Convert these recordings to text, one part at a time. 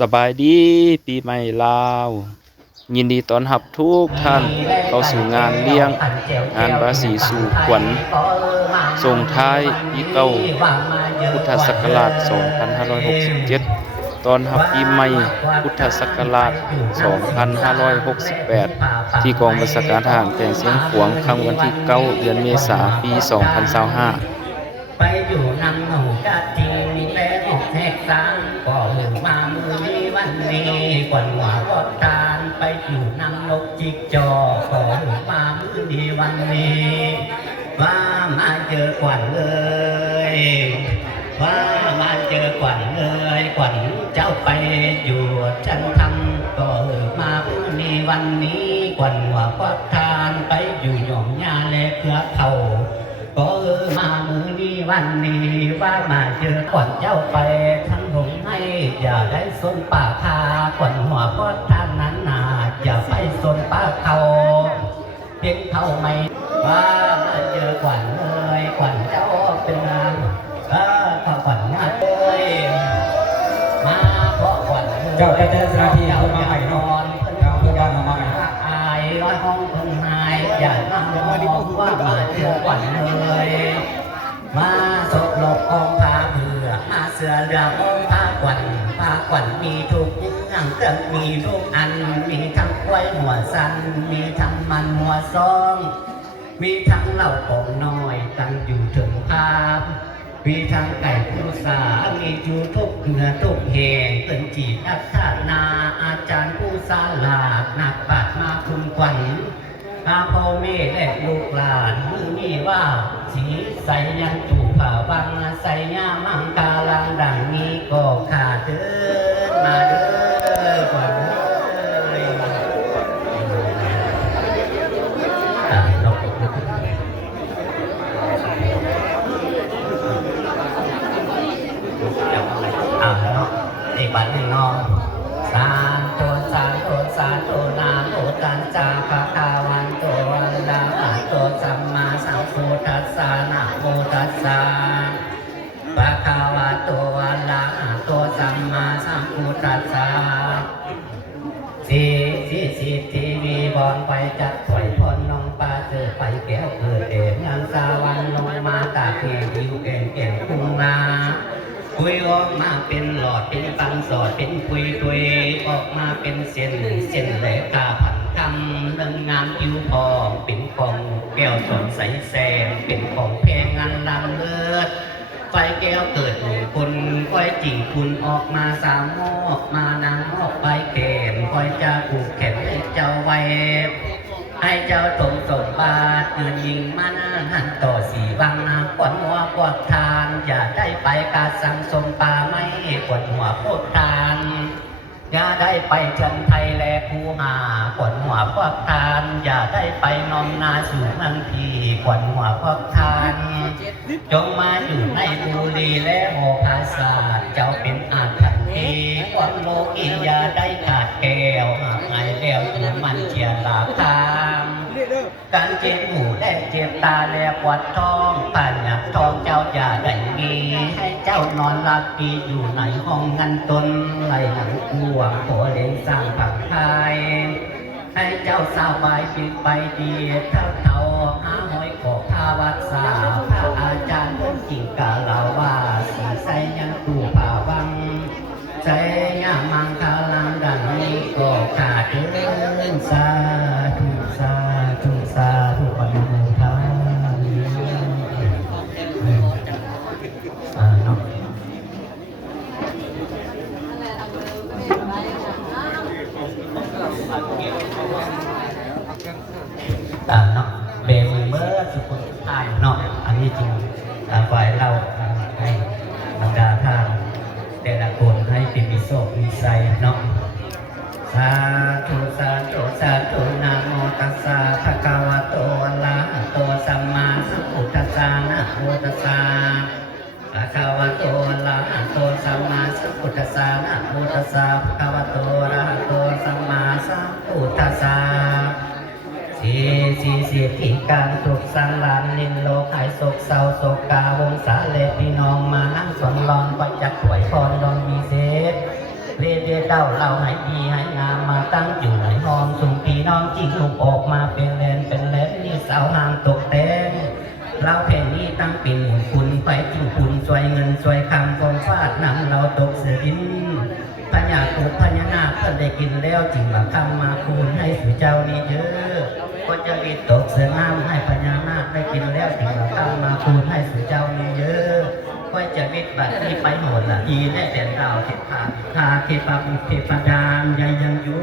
สบายดีปีใหม่ลาวยินดีต้อนรับทุกท่านเข้าสู่งานเลี้ยงงานบาสีสู่ขวัญส่งท้ายปีเก่าพุทธศักราช2567ต้อนรับปีใหม่พุทธศักราช2568ที่กองบัญชาการทหารแขวงเสียงขวางครั้งวันที่9เดือนเมษายนปี2025ไปอยู่นำหนูกะทีมีแป้หอกแทกสางก็หึงมามือนี้วันนี้กวนหัวก็ทานไปอยู่นำนกจิกจอก็หึงมามือนี้วันนี้ว่ามาเจอกวนเลยว่ามาเจอกวนเลยกวนเจ้าไปอยู่ฉันทำก็หึงมามือนี้วันนี้กวนหัวก็ทานไปอยู่หย่อมยาและเครือเขาก็มามือนี้วันนี้ว่ามาเจอก่อนเจ้าไปทั้งหงให้อย่าได้สนป่าคาก่อนหัวก็ท่านนั้นนาอย่าไปสนป่าเขาเพียงเขาไม่ว่ามาเจอก่อนเลยก่อนเจ้าเป็นนางขอก่อนมาเลยมาเพราะก่อนเจ้าจะสนาทีเพิ่นมาใหม่นอนเจ้าเพิ่นมาใหม่อายร้อยห้องเพิ่นหายอย่านั่งมองว่ามาเจอก่อนเลยมาสกลกองผ้าเบื่อมาเสือเรือองผ้าขวัญมีทุกอย่างเครื่องมีทุกอันมีทั้งกล้วยหัวสันมีทั้งมันหัวซองมีทั้งเหล้าของน้อยตั้งอยู่ถึงภาพมีทั้งไก่ผู้สามีอยู่ทุกเนื้อทุกแห่งเป็นจีบอัศนาอาจารย์ผู้สาลาดนักปราชญ์มาคุ้มขวัญพ่อแม่และลูกหลานมือนี่ว่าสีใสยันถูผ่าบังใสย่ามังกาลังดังนี้ก็ขาดเดินมาเด้อขวัญเลยนกเนาะในบัดนี้เนาะสาธุสาธุสาธุนาโมตัสสะภะคะวันโตอะระหะโตสัมมาสัมพุทธัสสะนะโมตัสสะภะคะวะโตอะระหะโตสัมมาสัมพุทธัสสะสีทีวีบอลไปจัดถอยพลน้องปลาเจอไปแก้วเกิดเอ็มงานสาวันลงมาตาเพียงดิวเก่งคุ้งนาคุยออกมาเป็นหลอดเป็นตังสอดเป็นคุยออกมาเป็นเส้นแหลกกาผันคำเรื่องงามผิวพองเป็นของแก้วสดใสแสงเป็นของแพงงานลำเลิศไฟแก้วเกิดหนึ่งคนก้อยจิ่งคุณออกมาสามมอกมานางออกไปแก่นก้อยจะผูกแขนให้เจ้าไว้ให้เจ้าตรงสมบาทเงินยิงมาหน้าหันต่อสีวังนาขวัญหัวกวดทานอย่าได้ไปกาสังสมป่าไม่ขวัญหัวโคตรทานอย่าได้ไปเชิญไทยแลคูหาขวัญหัวพวกทานอย่าได้ไปนอมนาสู่เมืองพีขวัญหัวพวกทานจงมาอยู่ในบุรีและโอภาษาเจ้าเป็นอาถรรพ์ขวัญโลกีอย่าได้ขาดแก้วหายแล้วตัวมันเจียลาคามการเจ็บหูและเจ็บตาและปวดท้องผ่านหยักท้องเจ้าอย่าได้มีให้เจ้านอนหลับดีอยู่ในห้องงันตนไหลหลังกลัวโผเล่นสร้างผักพายให้เจ้าสาวไปปิดไปดีเท่าหาหอยขอพาวัดสาพระอาจารย์ต้นกิ่งกาลาว่าสีใสยังตู่ป่าวังใจยามังคาลังดังนี้ก็ขาดเดินสาธุสาธุสาธุปนุทาเนาะเนาะเบมือเมื่อสุขุมทายเนาะอันนี้จริงฝ่ายเราให้บรรดาท่านแต่ละคนให้เป็นมิโซมิไซเนาะสาธุสาธุสาธุนะโมตัสสะภะคะวะโตอะระหะโตสัมมาสัมพุทธัสสะนะโมตัสสะภะคะวะโตอะระหะโตสัมมาสัมพุทธัสสะนะโมตัสสะภะคะวะโตอะระหะโตสัมมาสัมพุทธัสสะสีที่การสุขสันหลานนินโลกหายโศกเศร้าโศกกาวงศาเลพี่น้องมานั่งสนรอนก็จะถวยพรดอนมีเศษเรเด เจ้าเราให้ดีให้งามมาตั้งอยู่ในห้องสุ่มพี่น้องจริงลูกออกมาเป็นเลนนี่สาวหางตกแต่งเราเพนนี้ตั้งเป็นคุณไปจริงคุณสวยเงินสวยคำของฟาดนำเราตกเสือดินพญาตุพญานาคเพิ่นได้กินแล้วจริงว่าคำมาคูณให้สู่เจ้านี่เยอะก็จะมีตกเสือน้ำให้พญานาคได้กินแล้วจริงว่าคำมาคูณให้สู่เจ้านี่เยอะก็จะวิตบัตรที่ไปโหดละอีได้แต่ดาวเทพาเทพาเทพดามยังอยู่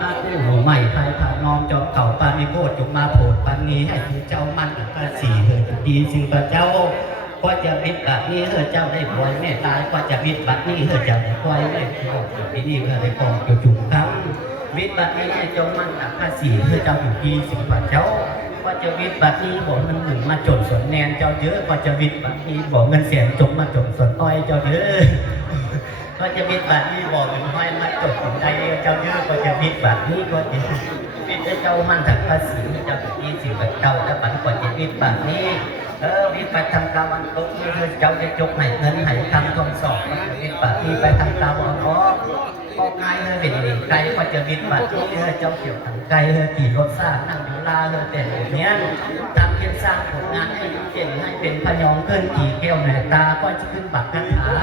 อาตู้ใหม่ไทยผ่านนอมจอมเก่าปานิโกดจงมาโผดปันนี้ให้สู่เจ้ามันภาษีเถิดดีสิ่งพระเจ้าก็จะวิตบัตรนี้เถิดเจ้าได้ป่วยแม่ตายก็จะวิตบัตรนี้เถิดเจ้าได้ป่วยแม่ตายที่นี่ก็ได้กองจุกทั้งวิตบัตรนี้ให้จงมันภาษีเถิดเจ้าอยู่ดีสิ่งพระเจ้าก็จะวิตบัตรนี้บอกเงินหนึ่งมาจดส่วนแนนเจ้าเยอะก็จะวิตบัตรนี้บอกเงินแสนจงมาจดส่วนอ้อยเจ้าเยอะก็จะวิตบัตรนี้บอกเงินอ้อยมาจดส่วนใดเจ้าเยอะก็จะวิตบัตรนี้ก็จะวิตเจ้ามันถักภาษีเจ้าอยู่ดีสิ่งพระเจ้าและบัตรก็จะวิตบัตรนี้วิทย์ไปทำตาวันตกนี่คือเจ้าจะจกให้เงินให้ทำทองสอบวิทย์ปฏิไปทำตาวันออกก็ไกลเลยเป็นหลีไกลก็จะวิทย์ปฏิเจ้าเกี่ยวทางไกลขี่รถสร้างนั่งดูลาแต่เนี้ยทำเพียงสร้างผลงานให้เก่งให้เป็นพยองขึ้นขี่แก้วแม่ตาก็จะขึ้นปักกันหา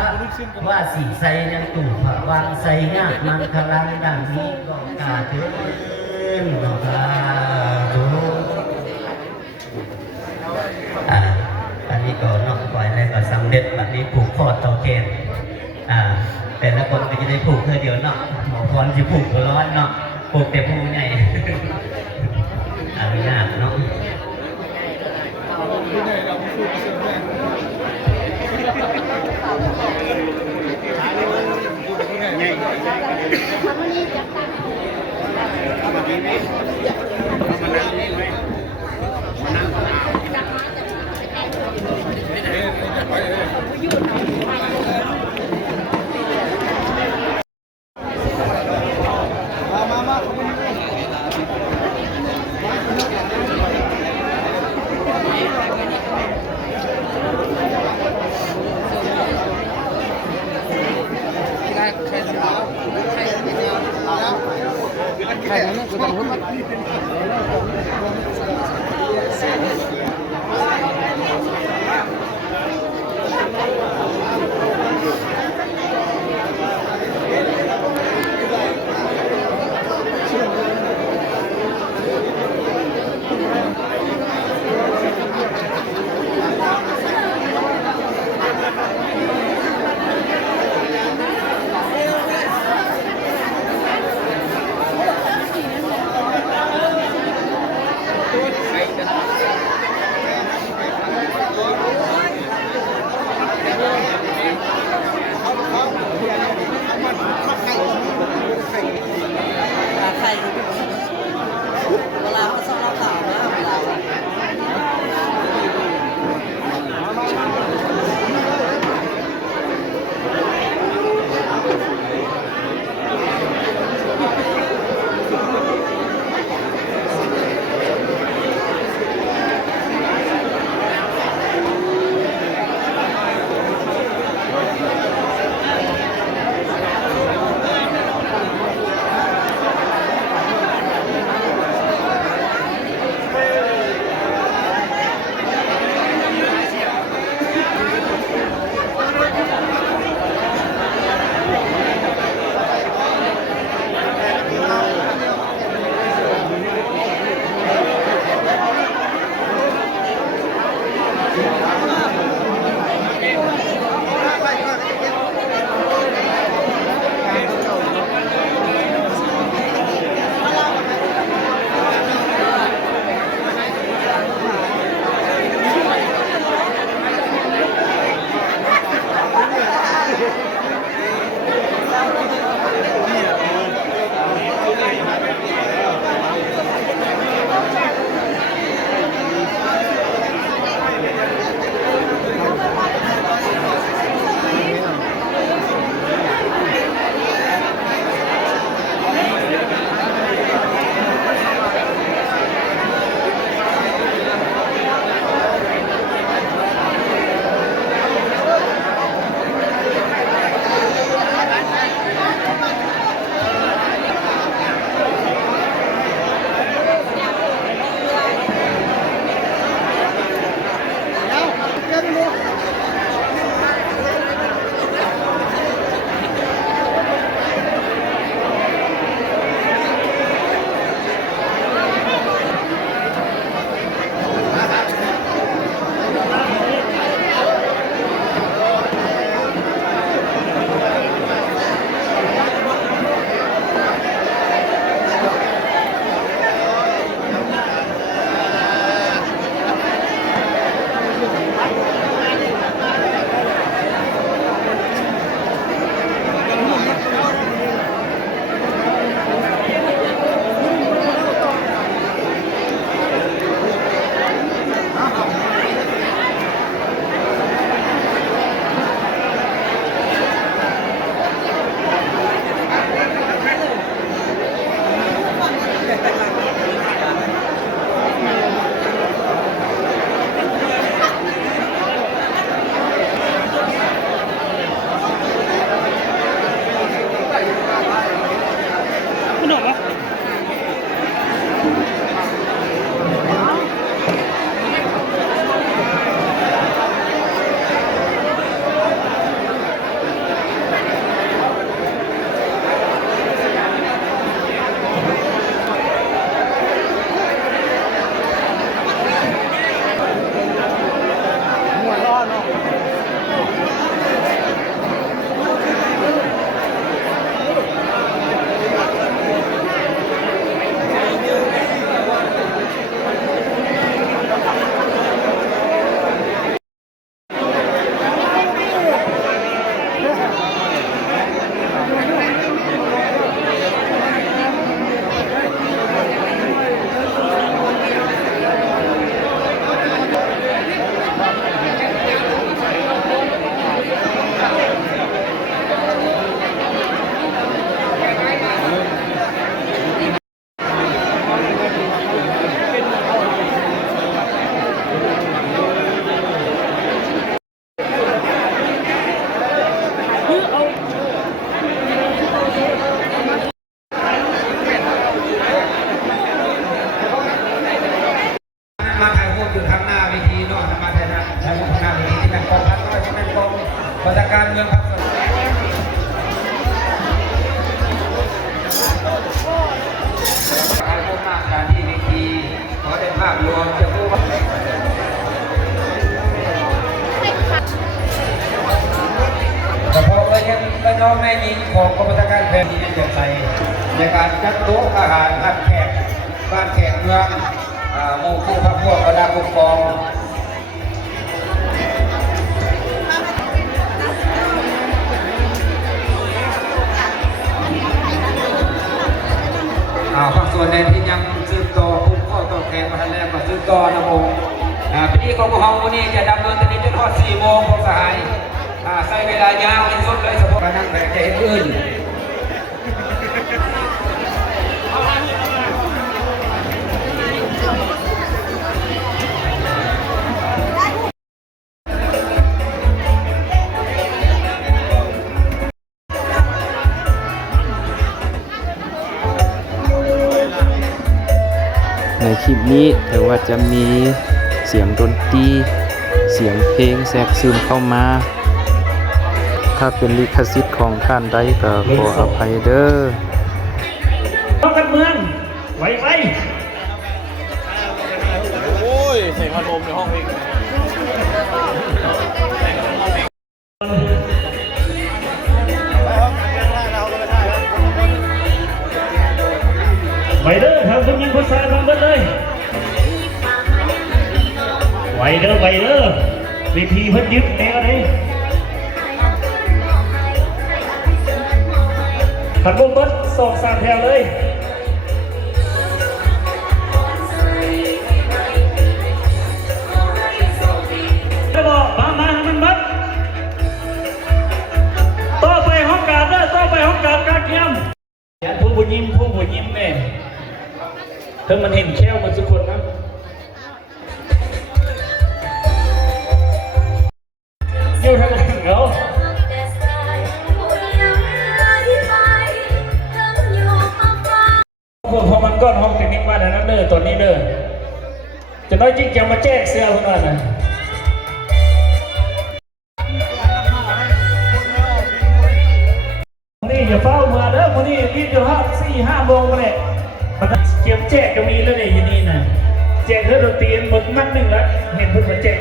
ว่าสีใสยังตู่ผวางใสงามันพลังดังนี้ก็กาถึงอันนี้ก็นอกปล่อยแล้วก็สำเร็จแบบนี้ผูกคอต่อเกณฑ์แต่ละคนก็จะได้ผูกเพื่อเดียวเนาะหมอพรจะผูกก็ร้อนเนาะผูกแต่ผูกไงไม่ยากเนาะ องแม่หญิงของกรมการแผ่นดินจะใส่ในการจัดโต๊ะอาหารบ้านแขกบ้านแขกเมืองหมู่คู่พระพวกบรรดาผู้กองภาคส่วนใดที่ยังซื้อต่อผู้ข้อต่อแขกมาทันแล้วก็ซื้อต่อนะผมพิธีของพวกเราวันนี้จะดำเนินจนถึง4 โมงผมสหายใช้เวลายาวที่สุดเลยสำหรับการนั่งแขกจะเห็นอื่นในคลิปนี้ถือว่าจะมีเสียงดนตรีเสียงเพลงแทรกซึมเข้ามา ถ้าเป็นลิขสิทธิ์ของท่านใดก็ขออภัยเด้อ ต้องกันเมืองไวไว โอ้ยใส่พัดลมในห้องเอง ไวเด้อครับคุณยิงคนสายฟังเบิดเลยไวเด้อไวเด้อวิธีเพิ่นยึดแนวเลยขันบุ้มเบิด2-3 แถวเลยแล้วบอกมาให้มันบัดต่อไปห้องการเด้อต่อไปห้องการการเกียมผู้บุญยิ้มเนี่ยถ้ามันเห็นแค่มันสักคนนะเดี๋ยวทำอะไรเหรอพอมันก้อนห้องเทคนิคบ้านนั้นเด้อตอนนี้เด้อจะน้อยจริงจะมาแจกเสื้อพวกนั้นนะนี่อย่าเฝ้ามาเด้อวันนี้รีบจะ4-5 โมงมาเลยมันเก็บแจกก็มีแล้วเนี่ยอย่างนี้นะแจกเพื่อดนตรีหมดมัดหนึ่งแล้วเห็นเพื่อนมาแจก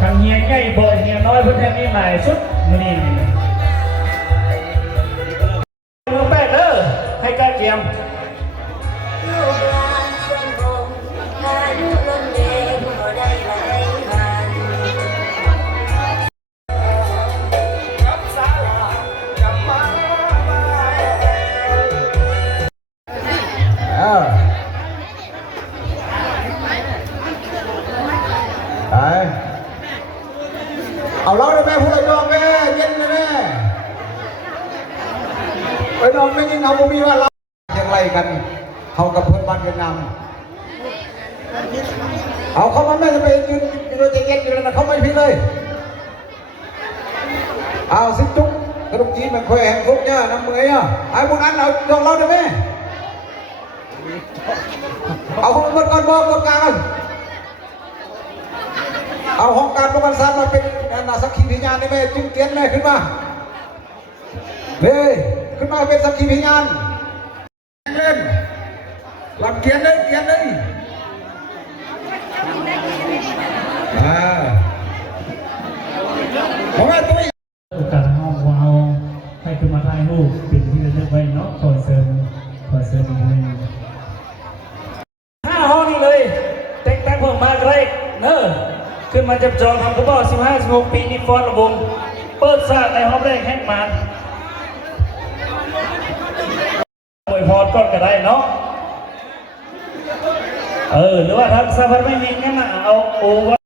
ทางเฮียใหญ่บ่อยเฮียน้อยเพื่อนแทนนี่หลายสุดมันนี่เมืองแปดเด้อให้การเจียมเอาเราเลยแม่พูดเลยน้องแม่เย็นเลยแม่ไปน้องไม่ยิงเอาบ่มีว่าเรายังไล่กันเขากับเพื่อนบ้านเวียดนามเอาเขามาแม่จะไปยืนใจเย็นอยู่แล้วนะเขาไม่พิเลยเอาสิจุ๊กกระดูกจีมันคอยแห่งคุกเนี่ยน้ำมืออ่ะไอ้พวกนั้นเราลองเราได้ไหมเอาห้องบนก่อนบอกบนกลางเอาห้องการประกันศาสตร์มาเป็นนาสักขีพยานได้ไหมจึงเตียนแม่ขึ้นมาเฮ้ยขึ้นมาเป็นสักขีพยานเล่นลำเกียนเลยของแม่ตุ้ยโอกาสห้องว้าวให้ขึ้นมาถ่ายรูปเป็นที่ระลึกไว้เนาะขอเสริมอีกหนึ่ง5 ห้องนี่เลยแต่งตั้งเพิ่มมาไกลเนอะขึ้นมาจับจองทำกระบอก15-16 ปีนี่ฟอนระบมเปิดสร้างในห้องแรกแห่งมันอวยพรก่อนก็ได้เนาะหรือว่าทางสภาไม่มีงั้นนะเอาโอวะ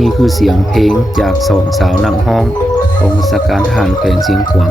นี่คือเสียงเพลงจาก2 สาวนั่งห้ององค์สการทหารแขวงเสียงขวาง